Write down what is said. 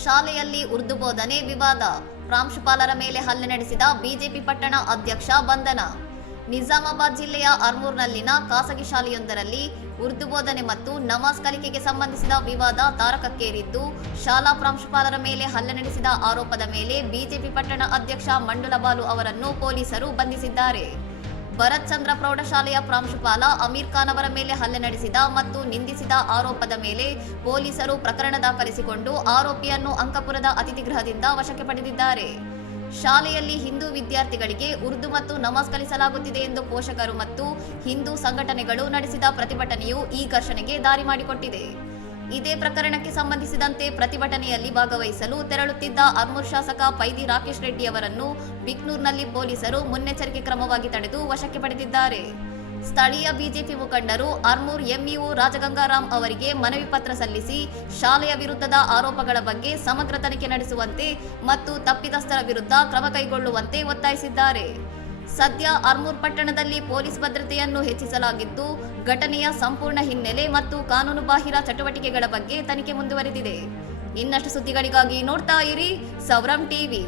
ಶಾಲೆಯಲ್ಲಿ ಉರ್ದು ಬೋಧನೆ ವಿವಾದ, ಪ್ರಾಂಶುಪಾಲರ ಮೇಲೆ ಹಲ್ಲೆ ನಡೆಸಿದ ಬಿಜೆಪಿ ಪಟ್ಟಣ ಅಧ್ಯಕ್ಷ ಬಂಧನ. ನಿಜಾಮಾಬಾದ್ ಜಿಲ್ಲೆಯ ಆರ್ಮೂರ್ನಲ್ಲಿನ ಖಾಸಗಿ ಶಾಲೆಯೊಂದರಲ್ಲಿ ಉರ್ದು ಬೋಧನೆ ಮತ್ತು ನಮಾಜ್ ಕಲಿಕೆಗೆ ಸಂಬಂಧಿಸಿದ ವಿವಾದ ತಾರಕಕ್ಕೇರಿದ್ದು, ಶಾಲಾ ಪ್ರಾಂಶುಪಾಲರ ಮೇಲೆ ಹಲ್ಲೆ ನಡೆಸಿದ ಆರೋಪದ ಮೇಲೆ ಬಿಜೆಪಿ ಪಟ್ಟಣ ಅಧ್ಯಕ್ಷ ಮಂಡುಲ ಬಾಲು ಅವರನ್ನು ಪೊಲೀಸರು ಬಂಧಿಸಿದ್ದಾರೆ. ಭರತ್ ಚಂದ್ರ ಪ್ರೌಢಶಾಲೆಯ ಪ್ರಾಂಶುಪಾಲ ಅಮೀರ್ ಖಾನ್ ಅವರ ಮೇಲೆ ಹಲ್ಲೆ ನಡೆಸಿದ ಮತ್ತು ನಿಂದಿಸಿದ ಆರೋಪದ ಮೇಲೆ ಪೊಲೀಸರು ಪ್ರಕರಣ ದಾಖಲಿಸಿಕೊಂಡು ಆರೋಪಿಯನ್ನು ಅಂಕಪುರದ ಅತಿಥಿಗೃಹದಿಂದ ವಶಕ್ಕೆ ಪಡೆದಿದ್ದಾರೆ. ಶಾಲೆಯಲ್ಲಿ ಹಿಂದೂ ವಿದ್ಯಾರ್ಥಿಗಳಿಗೆ ಉರ್ದು ಮತ್ತು ನಮಾಜ್ ಕಲಿಸಲಾಗುತ್ತಿದೆ ಎಂದು ಪೋಷಕರು ಮತ್ತು ಹಿಂದೂ ಸಂಘಟನೆಗಳು ನಡೆಸಿದ ಪ್ರತಿಭಟನೆಯು ಈ ಘರ್ಷಣೆಗೆ ದಾರಿ ಮಾಡಿಕೊಟ್ಟಿದೆ. ಇದೇ ಪ್ರಕರಣಕ್ಕೆ ಸಂಬಂಧಿಸಿದಂತೆ ಪ್ರತಿಭಟನೆಯಲ್ಲಿ ಭಾಗವಹಿಸಲು ತೆರಳುತ್ತಿದ್ದ ಆರ್ಮೂರ್ ಶಾಸಕ ಪೈದಿ ರಾಕೇಶ್ ರೆಡ್ಡಿ ಅವರನ್ನು ಬಿಕ್ನೂರ್ನಲ್ಲಿ ಪೊಲೀಸರು ಮುನ್ನೆಚ್ಚರಿಕೆ ಕ್ರಮವಾಗಿ ತಡೆದು ವಶಕ್ಕೆ ಪಡೆದಿದ್ದಾರೆ. ಸ್ಥಳೀಯ ಬಿಜೆಪಿ ಮುಖಂಡರು ಆರ್ಮೂರ್ ಎಂಇಒ ರಾಜಗಂಗಾರಾಮ್ ಅವರಿಗೆ ಮನವಿ ಪತ್ರ ಸಲ್ಲಿಸಿ ಶಾಲೆಯ ವಿರುದ್ಧದ ಆರೋಪಗಳ ಬಗ್ಗೆ ಸಮಗ್ರ ತನಿಖೆ ನಡೆಸುವಂತೆ ಮತ್ತು ತಪ್ಪಿತಸ್ಥರ ವಿರುದ್ಧ ಕ್ರಮ ಕೈಗೊಳ್ಳುವಂತೆ ಒತ್ತಾಯಿಸಿದ್ದಾರೆ. ಸದ್ಯ ಆರ್ಮೂರ್ ಪಟ್ಟಣದಲ್ಲಿ ಪೊಲೀಸ್ ಭದ್ರತೆಯನ್ನು ಹೆಚ್ಚಿಸಲಾಗಿದ್ದು, ಘಟನೆಯ ಸಂಪೂರ್ಣ ಹಿನ್ನೆಲೆ ಮತ್ತು ಕಾನೂನುಬಾಹಿರ ಚಟುವಟಿಕೆಗಳ ಬಗ್ಗೆ ತನಿಖೆ ಮುಂದುವರೆದಿದೆ. ಇನ್ನಷ್ಟು ಸುದ್ದಿಗಳಿಗಾಗಿ ನೋಡ್ತಾ ಇರಿ ಸೌರಂ ಟಿವಿ.